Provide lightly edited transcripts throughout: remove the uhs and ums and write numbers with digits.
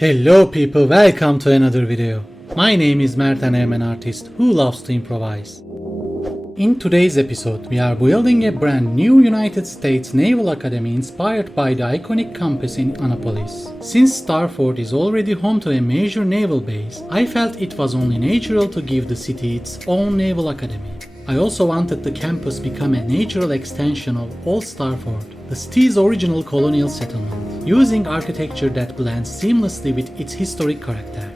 Hello people, welcome to another video. My name is Mert and I am an artist who loves to improvise. In today's episode, we are building a brand new United States Naval Academy inspired by the iconic campus in Annapolis. Since Starford is already home to a major naval base, I felt it was only natural to give the city its own Naval Academy. I also wanted the campus become a natural extension of Old Starford, the city's original colonial settlement, using architecture that blends seamlessly with its historic character.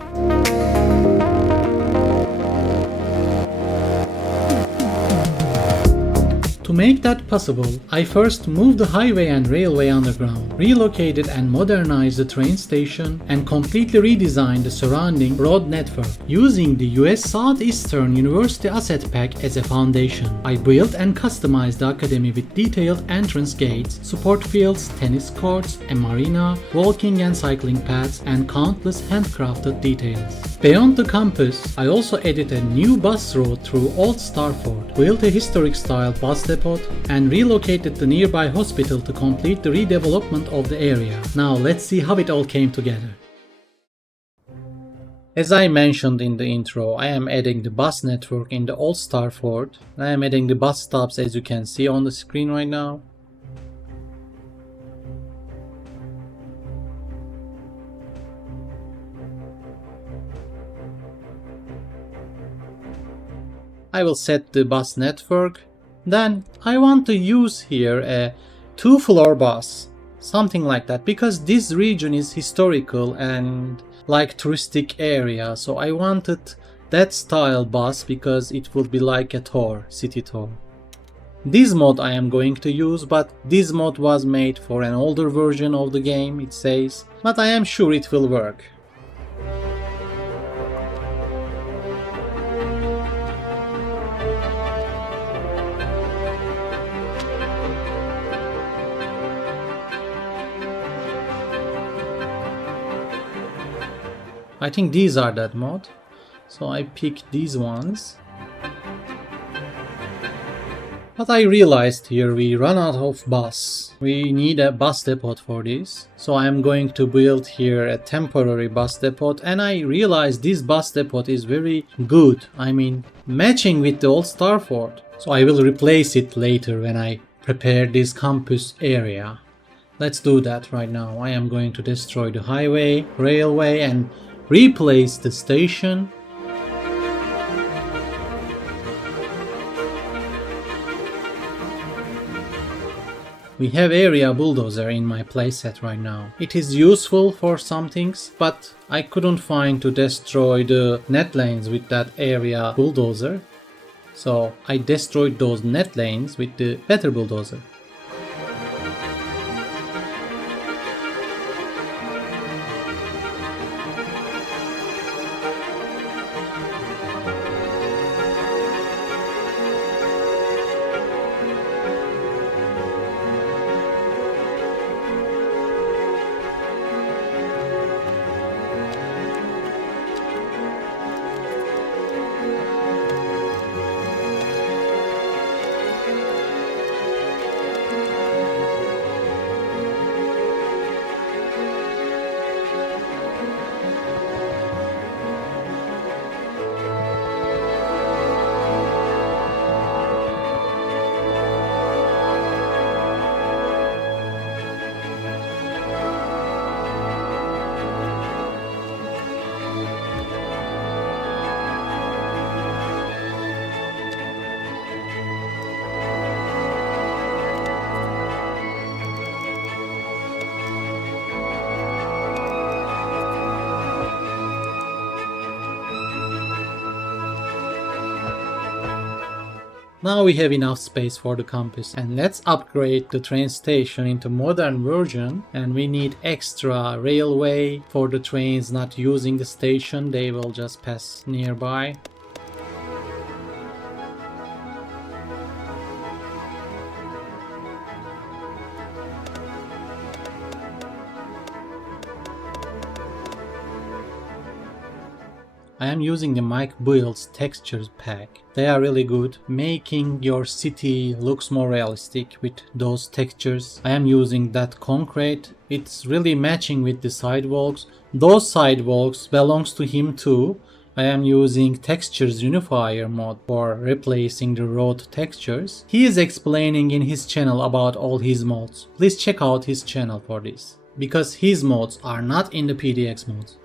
To make that possible, I first moved the highway and railway underground, relocated and modernized the train station, and completely redesigned the surrounding road network. Using the US Southeastern University Asset Pack as a foundation, I built and customized the academy with detailed entrance gates, support fields, tennis courts, a marina, walking and cycling paths, and countless handcrafted details. Beyond the campus, I also added a new bus route through Old Starford, built a historic-style bus depot, and relocated the nearby hospital to complete the redevelopment of the area. Now let's see how it all came together. As I mentioned in the intro, I am adding the bus network in the Old Starford. I am adding the bus stops as you can see on the screen right now. I will set the bus network. Then I want to use here a 2-floor bus, something like that, because this region is historical and like touristic area, so I wanted that style bus because it would be like a tour, city tour. This mod I am going to use, but this mod was made for an older version of the game, it says, but I am sure it will work. I think these are that mod, so I picked these ones. But I realized here we run out of bus. We need a bus depot for this, so I am going to build here a temporary bus depot, and I realized this bus depot is very good, I mean matching with the Old Starford. So I will replace it later when I prepare this campus area. Let's do that right now. I am going to destroy the highway, railway, and replace the station. We have area bulldozer in my playset right now. It is useful for some things, but I couldn't find to destroy the net lanes with that area bulldozer. So I destroyed those net lanes with the better bulldozer. Now we have enough space for the campus, and let's upgrade the train station into modern version, and we need extra railway for the trains not using the station, they will just pass nearby. I am using the Mike Build's textures pack. They are really good, making your city looks more realistic with those textures. I am using that concrete. It's really matching with the sidewalks. Those sidewalks belongs to him too. I am using textures unifier mode for replacing the road textures. He is explaining in his channel about all his modes. Please check out his channel for this, because his modes are not in the PDX modes.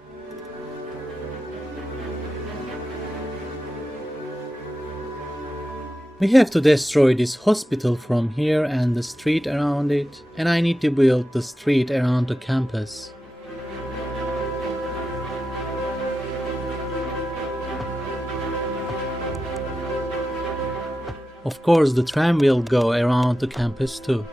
We have to destroy this hospital from here and the street around it, and I need to build the street around the campus. Of course, the tram will go around the campus too.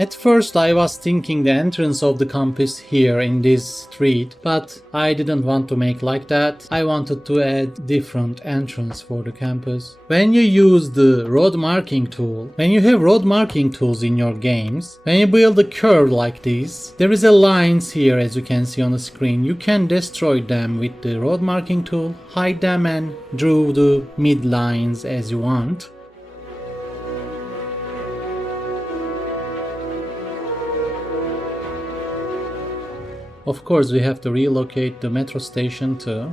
At first I was thinking the entrance of the campus here in this street, but I didn't want to make like that. I wanted to add different entrance for the campus. When you use the road marking tool, when you have road marking tools in your games, when you build a curve like this, there is a lines here as you can see on the screen. You can destroy them with the road marking tool, hide them and draw the mid lines as you want. Of course, we have to relocate the metro station too.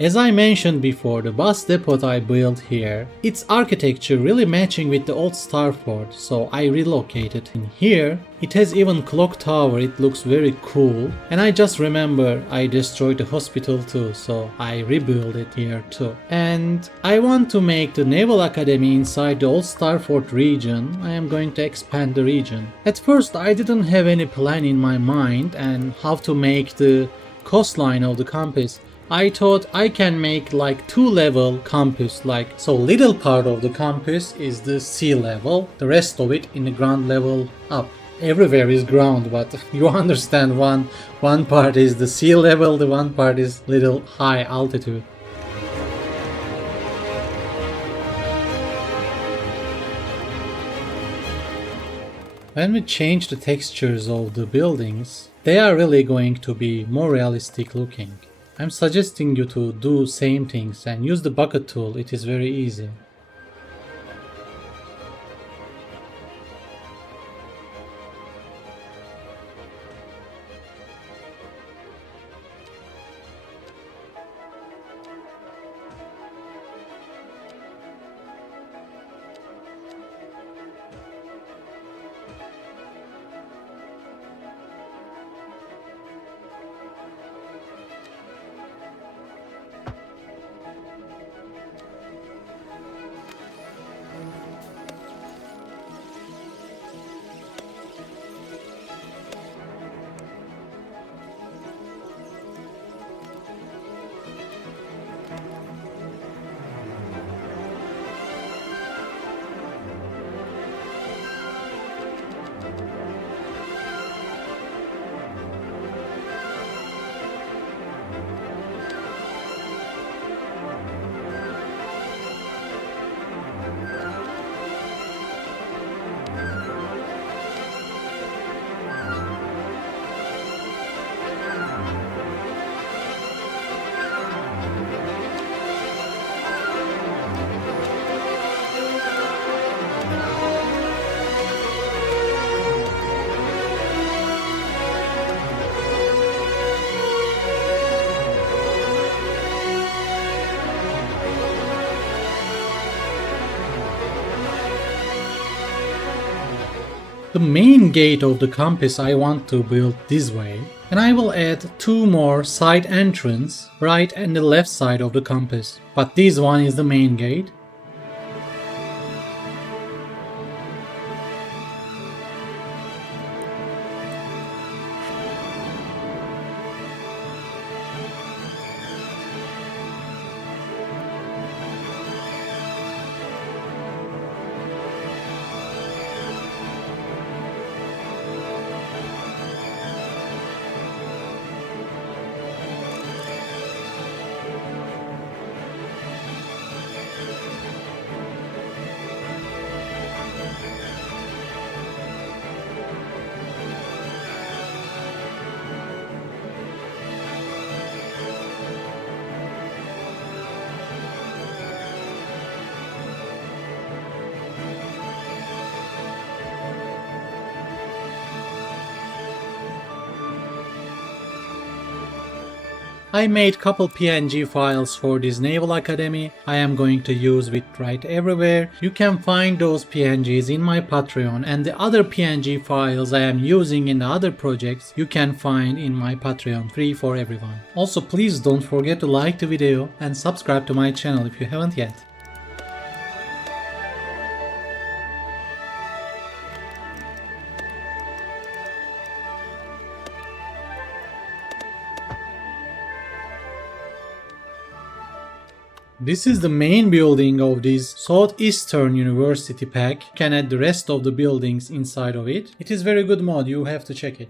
As I mentioned before, the bus depot I built here, its architecture really matching with the old Starfort, so I relocated in here. It has even clock tower, it looks very cool. And I just remember I destroyed the hospital too, so I rebuilt it here too. And I want to make the Naval Academy inside the old Starfort region. I am going to expand the region. At first I didn't have any plan in my mind and how to make the coastline of the campus. I thought I can make like 2-level campus, like so little part of the campus is the sea level, the rest of it in the ground level up. Everywhere is ground, but you understand, one part is the sea level, the one part is little high altitude. When we change the textures of the buildings, they are really going to be more realistic looking. I'm suggesting you to do same things and use the bucket tool, it is very easy. The main gate of the campus I want to build this way, and I will add 2 more side entrance right and the left side of the campus. But this one is the main gate. I made couple PNG files for this Naval Academy. I am going to use it right everywhere. You can find those PNGs in my Patreon, and the other PNG files I am using in the other projects you can find in my Patreon, free for everyone. Also, please don't forget to like the video and subscribe to my channel if you haven't yet. This is the main building of this Southeastern University pack. You can add the rest of the buildings inside of it. It is very good mod, you have to check it.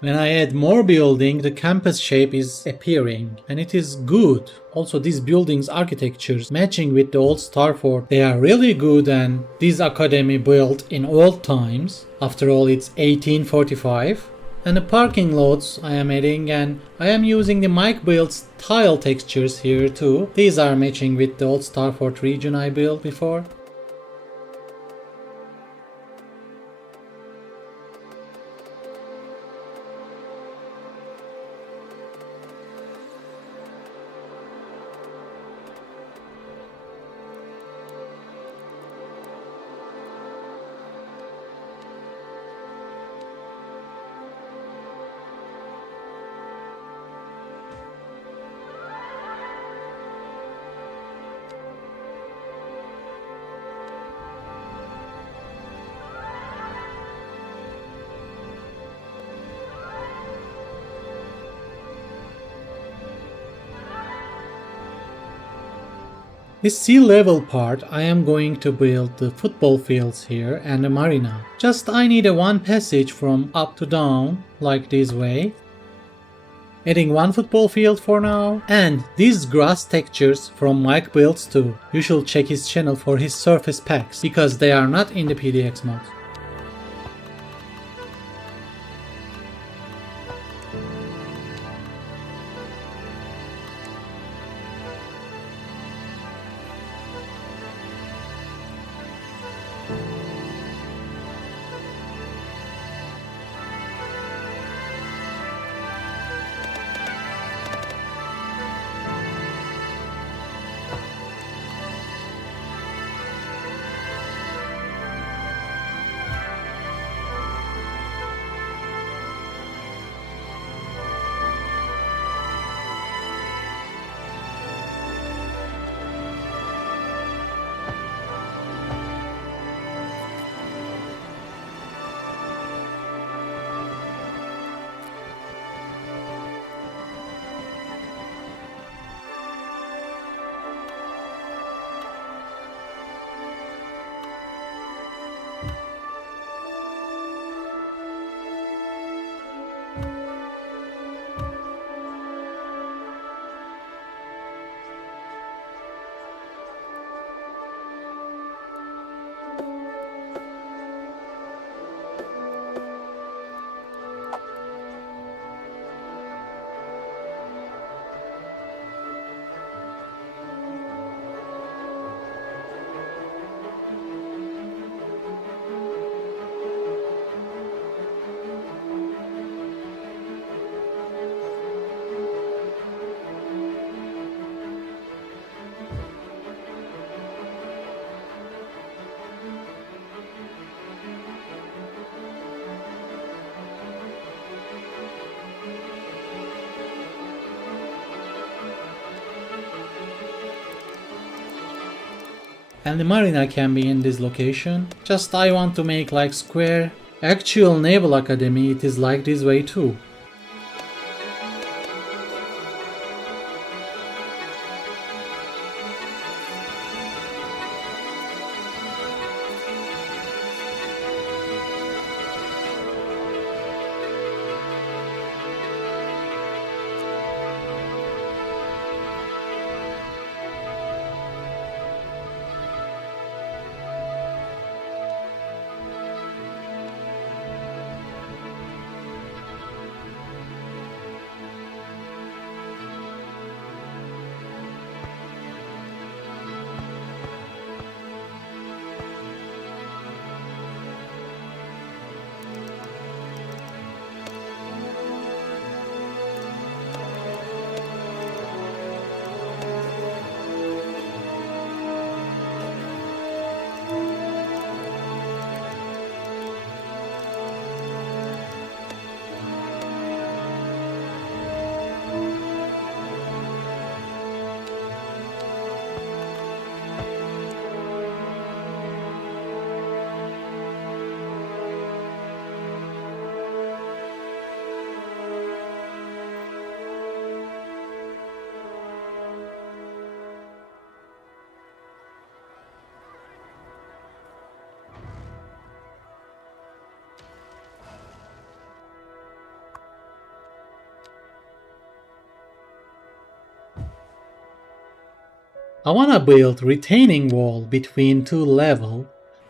When I add more building, the campus shape is appearing, and it is good. Also, these buildings' architectures matching with the old Starfort, they are really good, and this academy built in old times. After all, it's 1845. And the parking lots I am adding, and I am using the Mike Build's tile textures here too. These are matching with the old Starfort region I built before. This sea level part, I am going to build the football fields here and a marina. Just I need a one passage from up to down, like this way. Adding one football field for now. And these grass textures from Mike Builds too. You should check his channel for his surface packs, because they are not in the PDX mod. and the Marina can be in this location. Just I want to make like square. Actual Naval Academy, it is like this way too. I want to build retaining wall between two levels,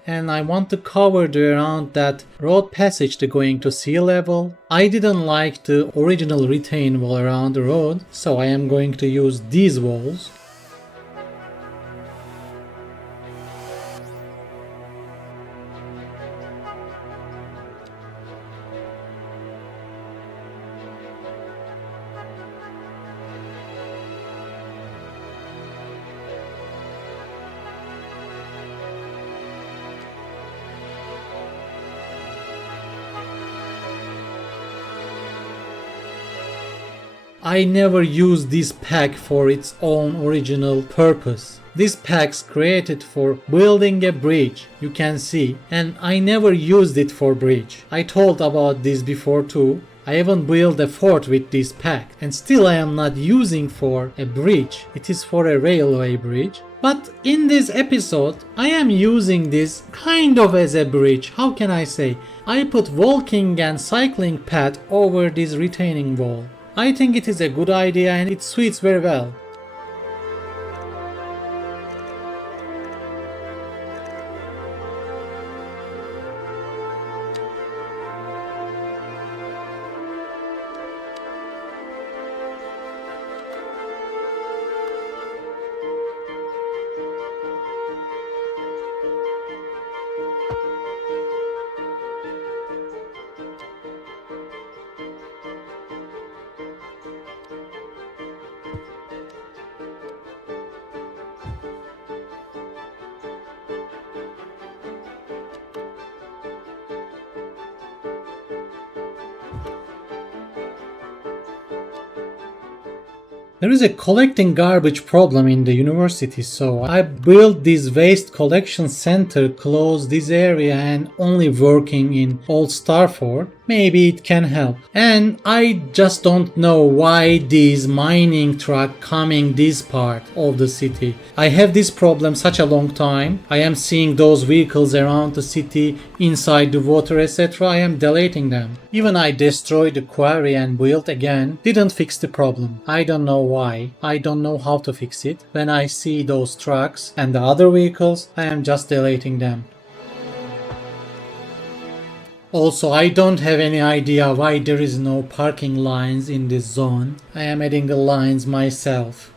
and I want to cover the around that road passage to going to sea level. I didn't like the original retain wall around the road, so I am going to use these walls. I never used this pack for its own original purpose. This pack's created for building a bridge, you can see, and I never used it for bridge. I told about this before too. I haven't built a fort with this pack, and still I am not using for a bridge. It is for a railway bridge. But in this episode, I am using this kind of as a bridge. How can I say? I put walking and cycling path over this retaining wall. I think it is a good idea and it suits very well. There is a collecting garbage problem in the university, so I built this waste collection center close this area and only working in Old Starford. Maybe it can help. And I just don't know why this mining truck coming this part of the city. I have this problem such a long time. I am seeing those vehicles around the city, inside the water, etc. I am deleting them. Even I destroyed the quarry and built again, didn't fix the problem. I don't know why. I don't know how to fix it. When I see those trucks and the other vehicles, I am just deleting them. Also, I don't have any idea why there is no parking lines in this zone. I am adding the lines myself.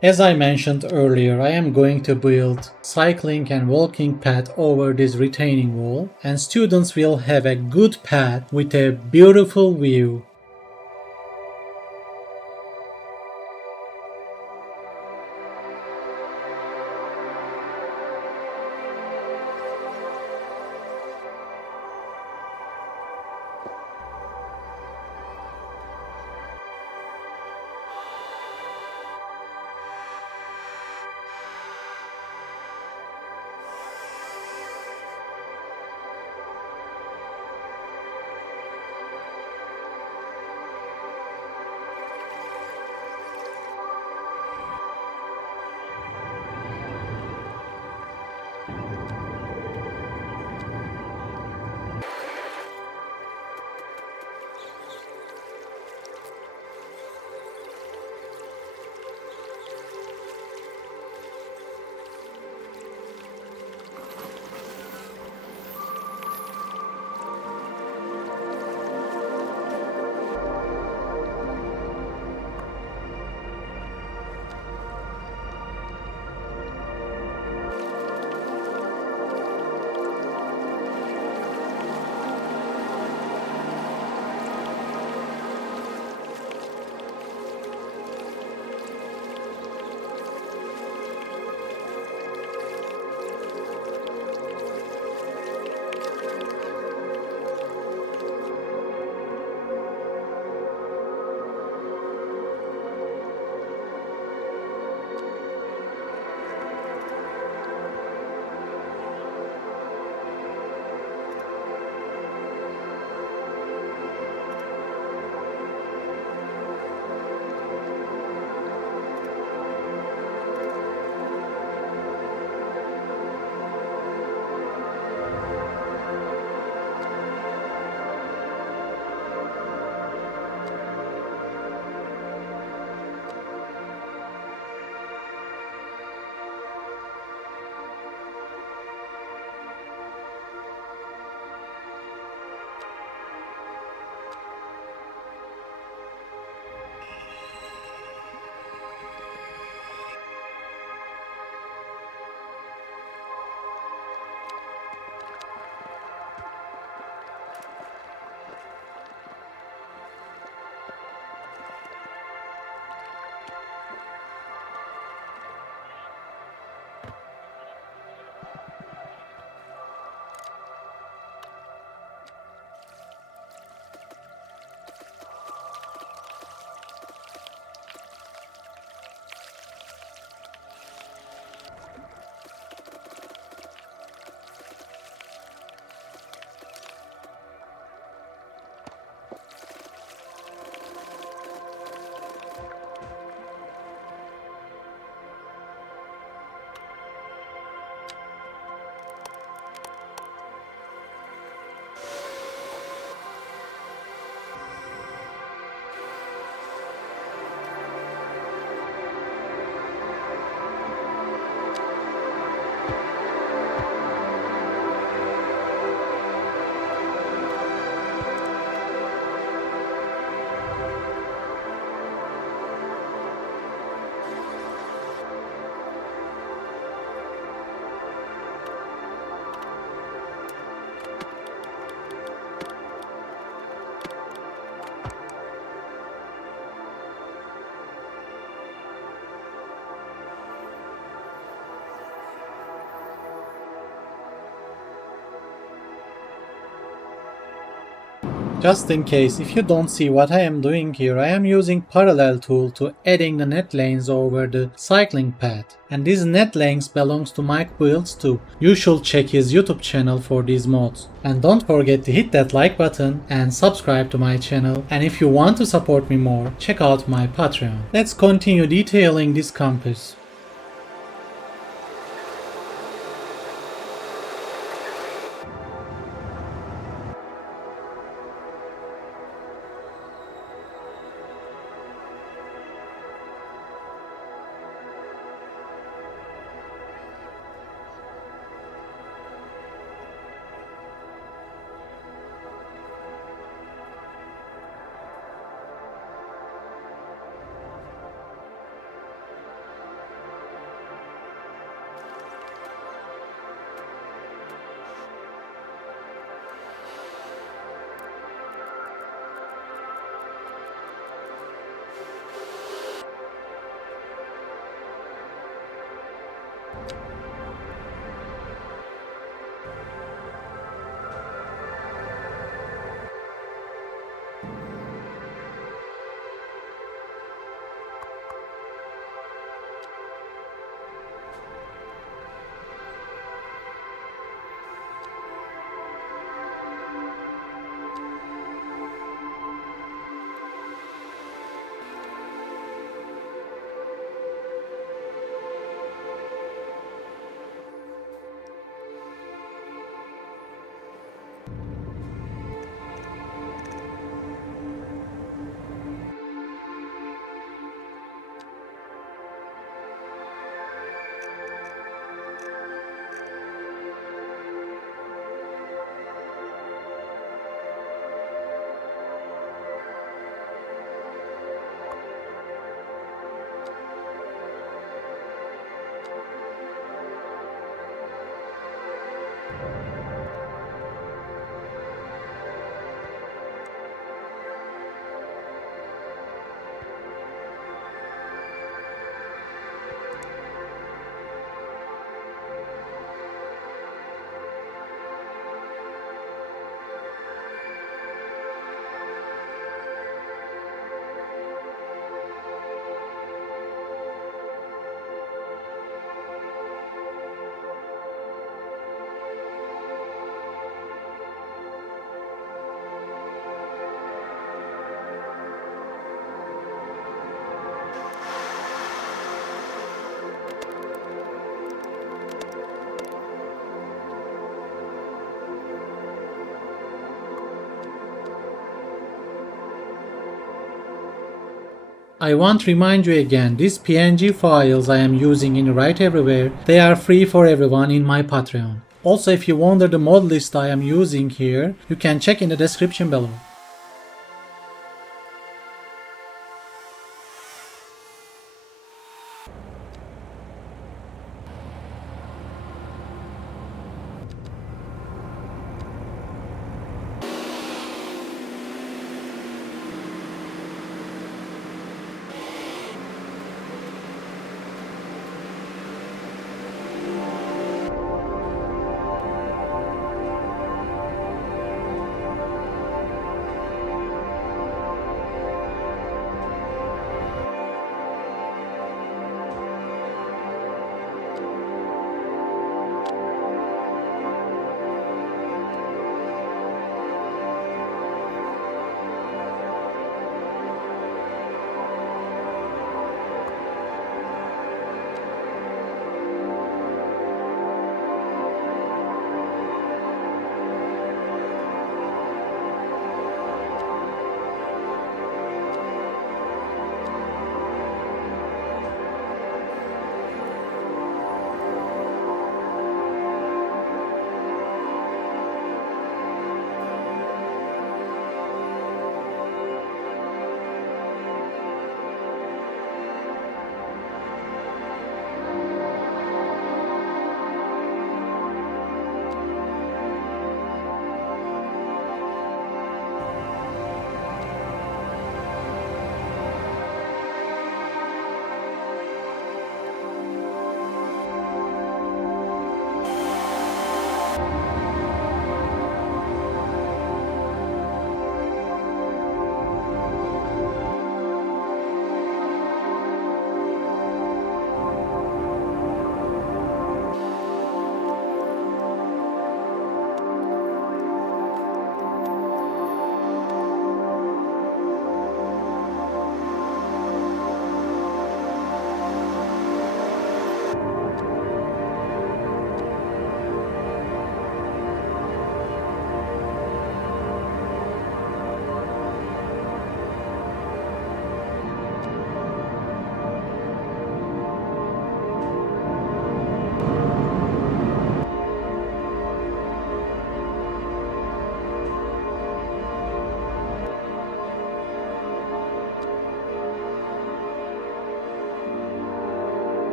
As I mentioned earlier, I am going to build cycling and walking path over this retaining wall, and students will have a good path with a beautiful view. Just in case if you don't see what I am doing here, I am using parallel tool to adding the net lanes over the cycling path. And these net lanes belongs to Mike Builds too. You should check his YouTube channel for these mods. And don't forget to hit that like button and subscribe to my channel. And if you want to support me more, check out my Patreon. Let's continue detailing this campus. I want to remind you again, these PNG files I am using in Write Everywhere, they are free for everyone in my Patreon. Also, if you wonder the mod list I am using here, you can check in the description below.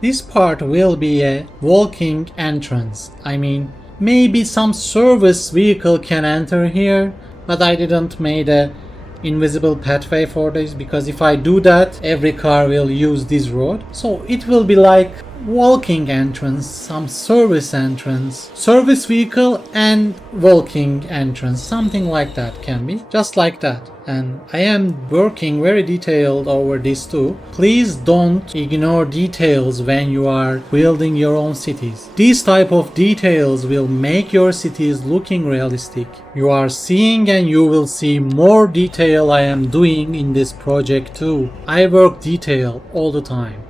This part will be a walking entrance. I mean, maybe some service vehicle can enter here, but I didn't made a invisible pathway for this, because if I do that, every car will use this road. So it will be like walking entrance, some service entrance, service vehicle and walking entrance, something like that can be, just like that. And I am working very detailed over this too. Please don't ignore details when you are building your own cities. These type of details will make your cities looking realistic. You are seeing and you will see more detail I am doing in this project too. I work detail all the time.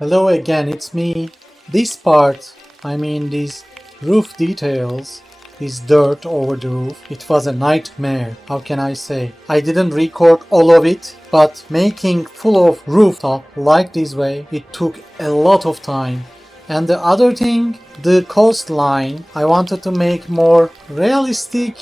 Hello again, it's me. This part, I mean these roof details, this dirt over the roof. It was a nightmare, how can I say. I didn't record all of it, but making full of rooftop like this way, it took a lot of time. And the other thing, the coastline, I wanted to make more realistic,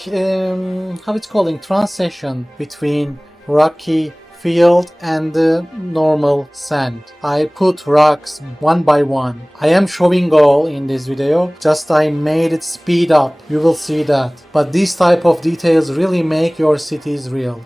transition between rocky field and the normal sand. I put rocks one by one. I am showing all in this video, just I made it speed up, you will see that. But these type of details really make your cities real.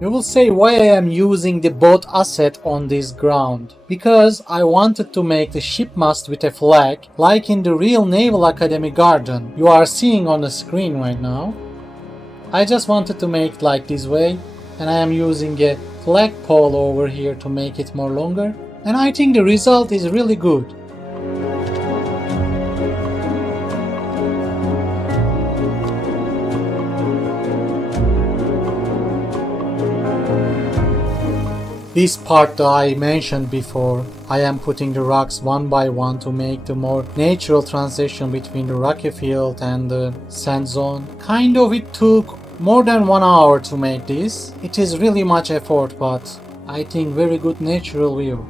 You will say why I am using the boat asset on this ground. Because I wanted to make the ship mast with a flag, like in the real Naval Academy garden you are seeing on the screen right now. I just wanted to make it like this way, and I am using a flagpole over here to make it more longer, and I think the result is really good. This part that I mentioned before, I am putting the rocks one by one to make the more natural transition between the rocky field and the sand zone. It took more than 1 hour to make this. It is really much effort, but I think very good natural view.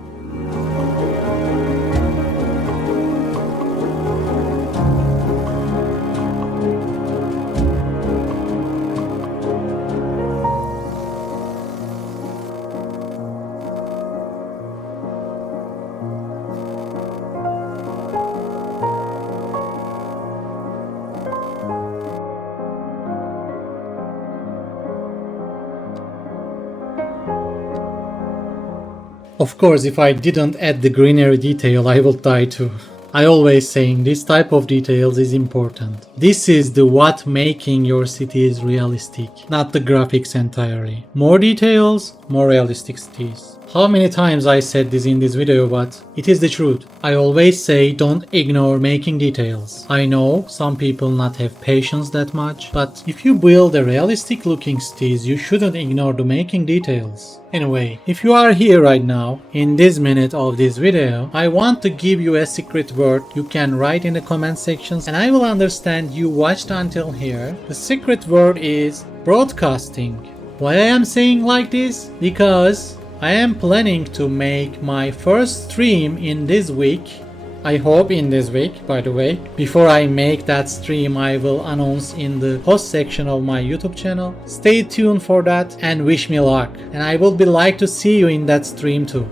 Of course, if I didn't add the greenery detail, I will die too. I always saying this type of details is important. This is the what making your cities realistic, not the graphics entirely. More details, more realistic cities. How many times I said this in this video, but it is the truth. I always say don't ignore making details. I know some people not have patience that much, but if you build a realistic looking cities, you shouldn't ignore the making details. Anyway, if you are here right now, in this minute of this video, I want to give you a secret word you can write in the comment sections and I will understand you watched until here. The secret word is broadcasting. Why I am saying like this? Because I am planning to make my first stream in this week I hope in this week, by the way. Before I make that stream, I will announce in the post section of my YouTube channel. Stay tuned for that and wish me luck. And I will be like to see you in that stream too.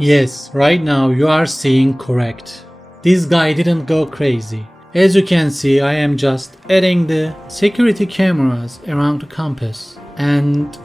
Yes, right now you are seeing correct. This guy didn't go crazy. As you can see, I am just adding the security cameras around the campus, and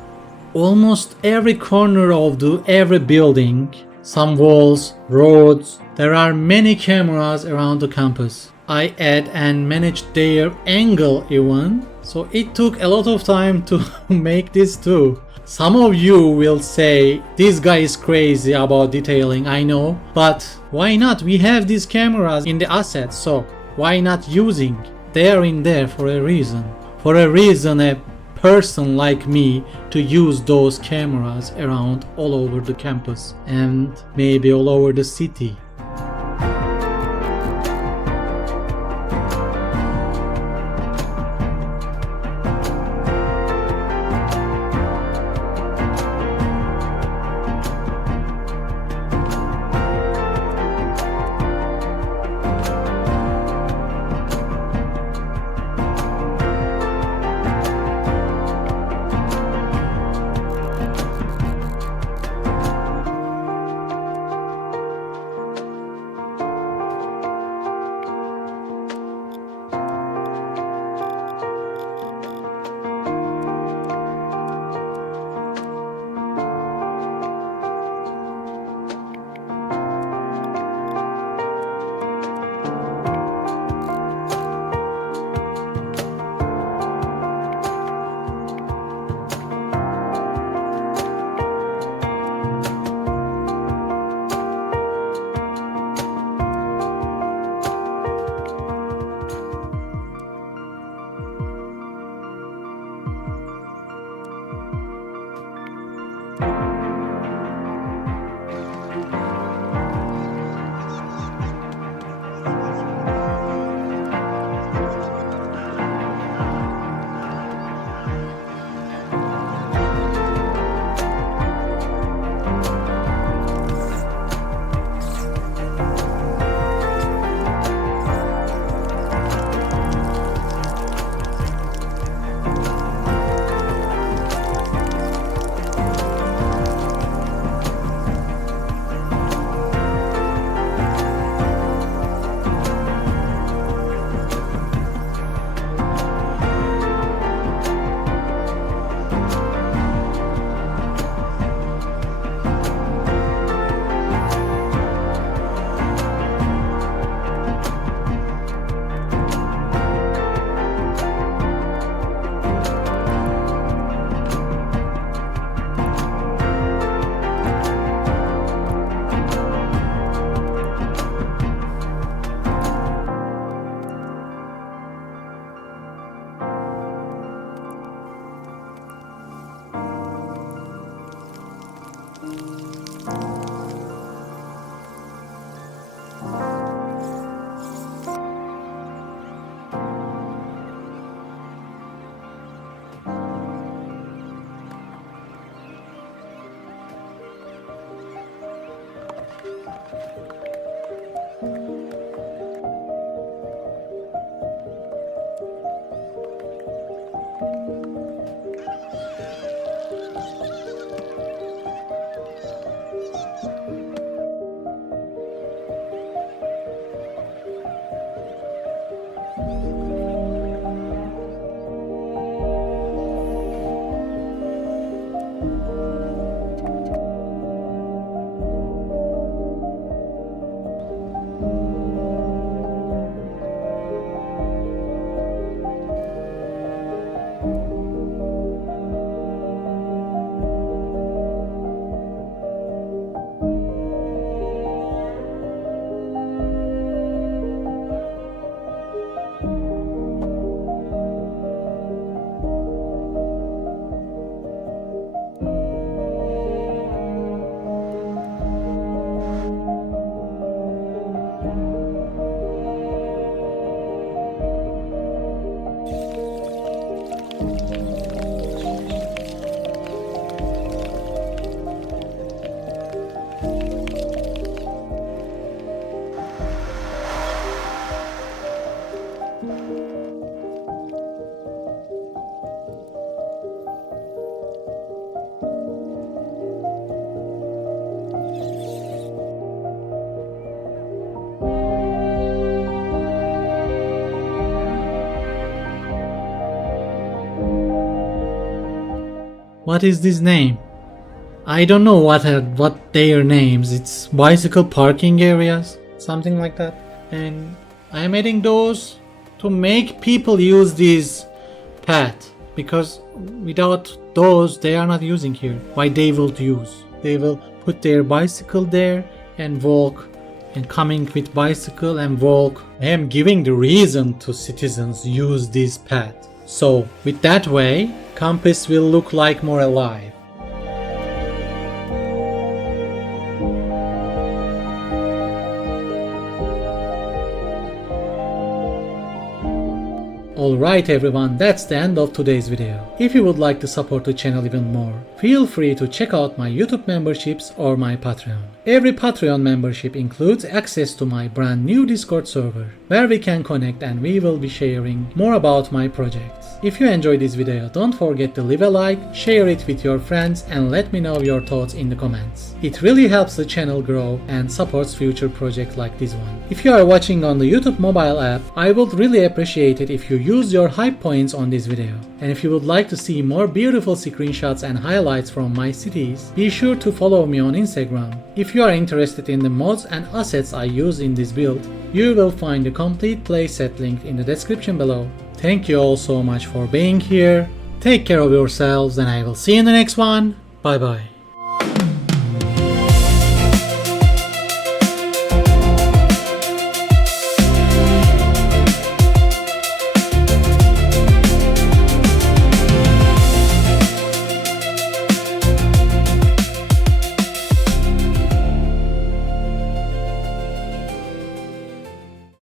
almost every corner of every building, some walls, roads, there are many cameras around the campus. I add and manage their angle even, so it took a lot of time to make this too. Some of you will say this guy is crazy about detailing, I know, but why not? We have these cameras in the assets, so why not using? They are in there for a reason. For a reason, a person like me to use those cameras around all over the campus and maybe all over the city. What is this name? I don't know what their names. It's bicycle parking areas, something like that. And I'm adding those to make people use this path, because without those they are not using here. Why they will use? They will put their bicycle there and walk, and coming with bicycle and walk. I am giving the reason to citizens use this path. So with that way, campus will look like more alive. Alright everyone, that's the end of today's video. If you would like to support the channel even more, feel free to check out my YouTube memberships or my Patreon. Every Patreon membership includes access to my brand new Discord server, where we can connect and we will be sharing more about my projects. If you enjoyed this video, don't forget to leave a like, share it with your friends and let me know your thoughts in the comments. It really helps the channel grow and supports future projects like this one. If you are watching on the YouTube mobile app, I would really appreciate it if you use your hype points on this video. And if you would like to see more beautiful screenshots and highlights from my cities, be sure to follow me on Instagram. If you are interested in the mods and assets I use in this build, you will find the complete playset linked in the description below. Thank you all so much for being here. Take care of yourselves and I will see you in the next one. Bye bye.